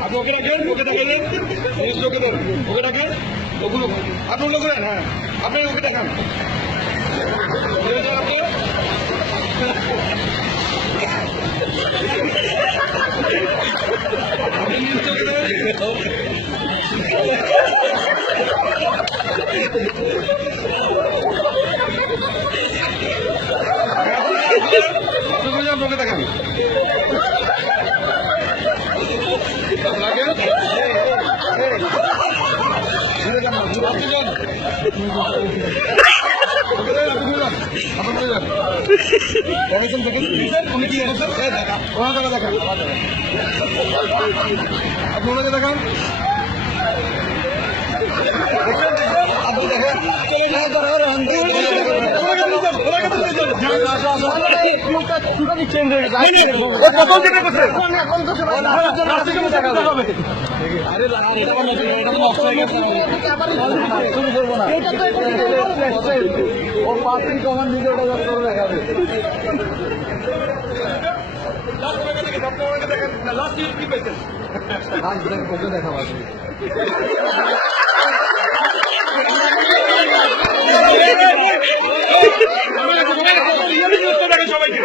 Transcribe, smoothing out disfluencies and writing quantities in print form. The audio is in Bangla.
আপনি ওকে রাখেন, ওকে দেখালেন, ওকে দেন, ওকে রাখেন, ওগুলো আপনি অন্য করেন। হ্যাঁ, আপনি ওকে দেখান। ওকে দেখান। আপনাকে দেখান। আপনি দেখেন চেঞ্জ হয়ে গেছে। ও পার্টি কমান দিকে ওটা দেখাবে। দেখাবো সবাইকে